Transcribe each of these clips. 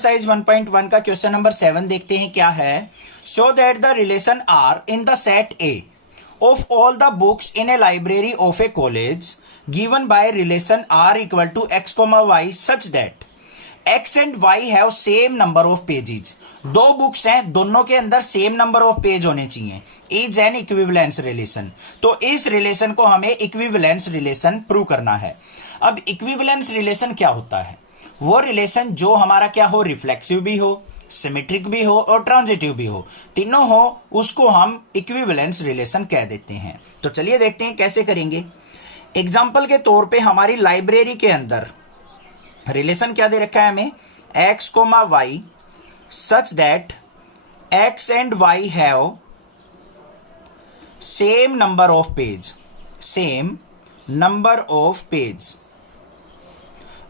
Exercise 1.1 का question number 7 देखते हैं क्या है। Show that the relation R in the set A of all the books in a library of a college given by relation R equal to x comma y such that x and y have same number of pages. दो books हैं, दोनों के अंदर same number of page होने चाहिए। Is an equivalence relation. तो इस relation को हमें इक्विवेलेंस रिलेशन प्रूव करना है। अब इक्विवेलेंस रिलेशन क्या होता है? वो रिलेशन जो हमारा क्या हो, रिफ्लेक्सिव भी हो, सिमेट्रिक भी हो और ट्रांजिटिव भी हो, तीनों हो, उसको हम इक्विवेलेंस रिलेशन कह देते हैं। तो चलिए देखते हैं कैसे करेंगे। एग्जाम्पल के तौर पे हमारी लाइब्रेरी के अंदर रिलेशन क्या दे रखा है हमें, x comma y such that x and y have same number of page, same number of page.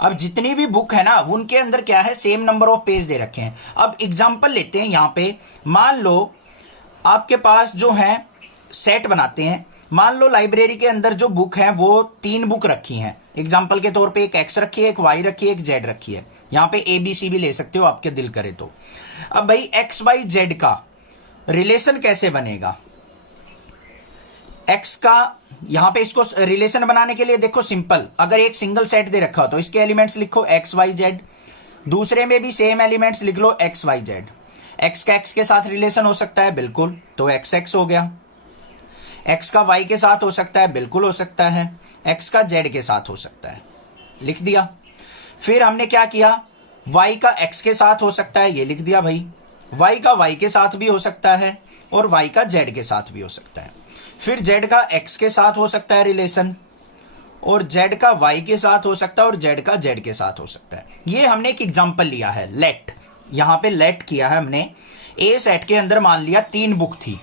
अब जितनी भी बुक है ना उनके अंदर क्या है, सेम नंबर ऑफ पेज दे रखे हैं। अब एग्जांपल लेते हैं यहां पे। मान लो आपके पास जो है सेट बनाते हैं। मान लो लाइब्रेरी के अंदर जो बुक है वो 3 बुक रखी हैं। एग्जांपल के तौर पे एक एक्स रखी है, एक वाई रखी है, एक जेड रखी है। यहां पे ए बी सी भी ले सकते हो आपके दिल करे तो। अब भाई एक्स वाई जेड का रिलेशन कैसे बनेगा? एक्स का यहां पे इसको रिलेशन बनाने के लिए देखो सिंपल, अगर एक सिंगल सेट दे रखा हो तो इसके एलिमेंट्स लिखो एक्स वाई जेड, दूसरे में भी सेम एलिमेंट्स लिख लो एक्स वाई जेड। एक्स का एक्स के साथ रिलेशन हो सकता है, बिल्कुल, तो एक्स एक्स हो गया। एक्स का वाई के साथ हो सकता है, बिल्कुल हो सकता है। एक्स का जेड के साथ हो सकता है, लिख दिया। फिर हमने क्या किया, वाई का एक्स के साथ हो सकता है, ये लिख दिया भाई। वाई का वाई के साथ भी हो सकता है और वाई का जेड के साथ भी हो सकता है। फिर जेड का एक्स के साथ हो सकता है रिलेशन, और जेड का वाई के साथ हो सकता है, और जेड का जेड के साथ हो सकता है। ये हमने एक एग्जांपल लिया है, लेट। यहां पे लेट किया है हमने। ए सेट के अंदर मान लिया 3 बुक थी,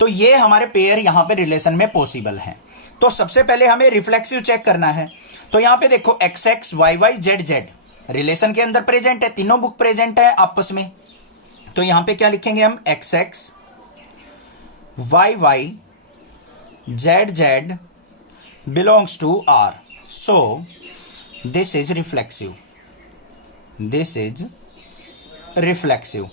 तो ये हमारे पेयर यहां पे रिलेशन में पॉसिबल हैं। तो सबसे पहले हमें रिफ्लेक्सिव चेक करना है। तो यहां पे देखो x x y y z z relation के अंदर प्रेजेंट है, तीनों बुक प्रेजेंट है आपस में। तो यहां पे क्या लिखेंगे हम, x x y y z z belongs to R, so this is reflexive, this is reflexive.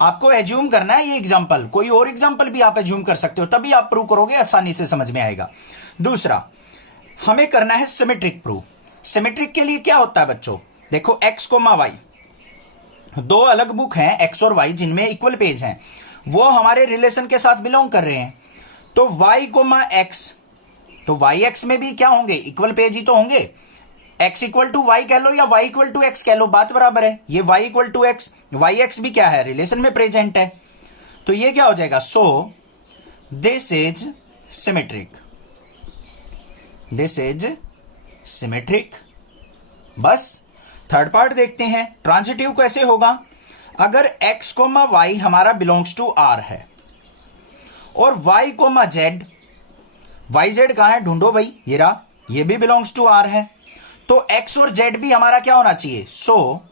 आपको एज्यूम करना है ये एग्जांपल, कोई और एग्जांपल भी आप एज्यूम कर सकते हो, तभी आप प्रूव करोगे, आसानी से समझ में आएगा। दूसरा हमें करना है सिमेट्रिक प्रूव। सिमेट्रिक के लिए क्या होता है बच्चों, देखो एक्स कोमा वाई, 2 अलग बुक हैं एक्स और वाई जिनमें इक्वल पेज हैं, वो हमारे रिलेशन के साथ बिलोंग कर रहे हैं। तो वाई कोमा एक्स, तो वाई एक्स में भी क्या होंगे, इक्वल पेज ही तो होंगे। एक्स इक्वल टू वाई कह लो या वाई इक्वल टू एक्स कह लो, बात बराबर है। ये y equal to x, y x भी क्या है, रिलेशन में प्रेजेंट है। तो ये क्या हो जाएगा, so this is symmetric, this is symmetric. बस थर्ड पार्ट देखते हैं, ट्रांजिटिव कैसे होगा। अगर एक्स कोमा वाई हमारा बिलोंग्स टू आर है और y comma z, y z कहां है ढूंढो भाई, ये रहा, ये भी बिलोंग्स टू आर है, तो एक्स और जेड भी हमारा क्या होना चाहिए, so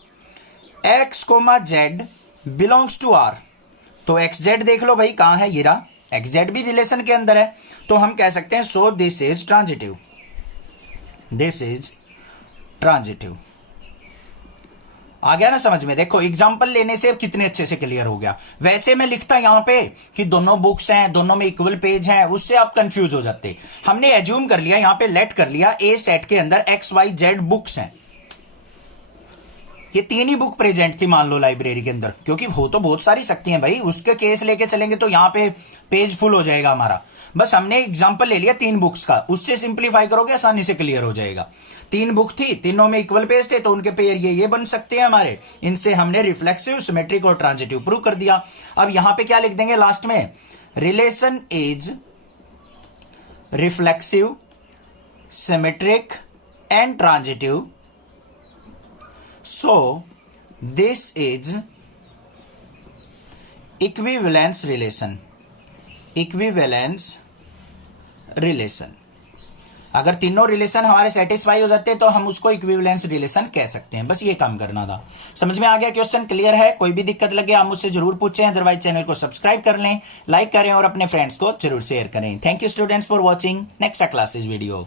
X comma Z belongs to R. तो एक्स जेड देख लो भाई कहां है, ये रहा, एक्स जेड भी रिलेशन के अंदर है। तो हम कह सकते हैं so this is transitive, this is transitive. आ गया ना समझ में? देखो एग्जाम्पल लेने से कितने अच्छे से क्लियर हो गया। वैसे मैं लिखता यहां पे कि दोनों बुक्स हैं, दोनों में इक्वल पेज हैं, उससे आप कंफ्यूज हो जाते। हमने एज्यूम कर लिया, यहां पे लेट कर लिया, ए सेट के अंदर एक्स वाई जेड बुक्स हैं। ये 3 ही बुक प्रेजेंट थी मान लो लाइब्रेरी के अंदर, क्योंकि हो तो बहुत सारी सकती हैं भाई, उसके केस लेके चलेंगे तो यहां पे पेज फुल हो जाएगा हमारा। बस हमने एग्जांपल ले लिया 3 बुक्स का, उससे सिंप्लीफाई करोगे आसानी से क्लियर हो जाएगा। 3 बुक थी, तीनों में इक्वल पेज थे, तो उनके पेयर ये बन सकते हैं हमारे। इनसे हमने रिफ्लेक्सिव, सिमेट्रिक और ट्रांजिटिव प्रूव कर दिया। अब यहां पे क्या लिख देंगे लास्ट में, relation is reflexive, symmetric and transitive, so this is equivalence relation, equivalence relation। अगर तीनों रिलेशन हमारे सेटिस्फाई हो जाते हैं तो हम उसको इक्विवेलेंस रिलेशन कह सकते हैं। बस ये काम करना था। समझ में आ गया? क्वेश्चन क्लियर है? कोई भी दिक्कत लगे आप मुझसे जरूर पूछें, अदरवाइज चैनल को सब्सक्राइब कर लें, लाइक करें और अपने फ्रेंड्स को जरूर शेयर करें। Thank you students for watching. Next classes video.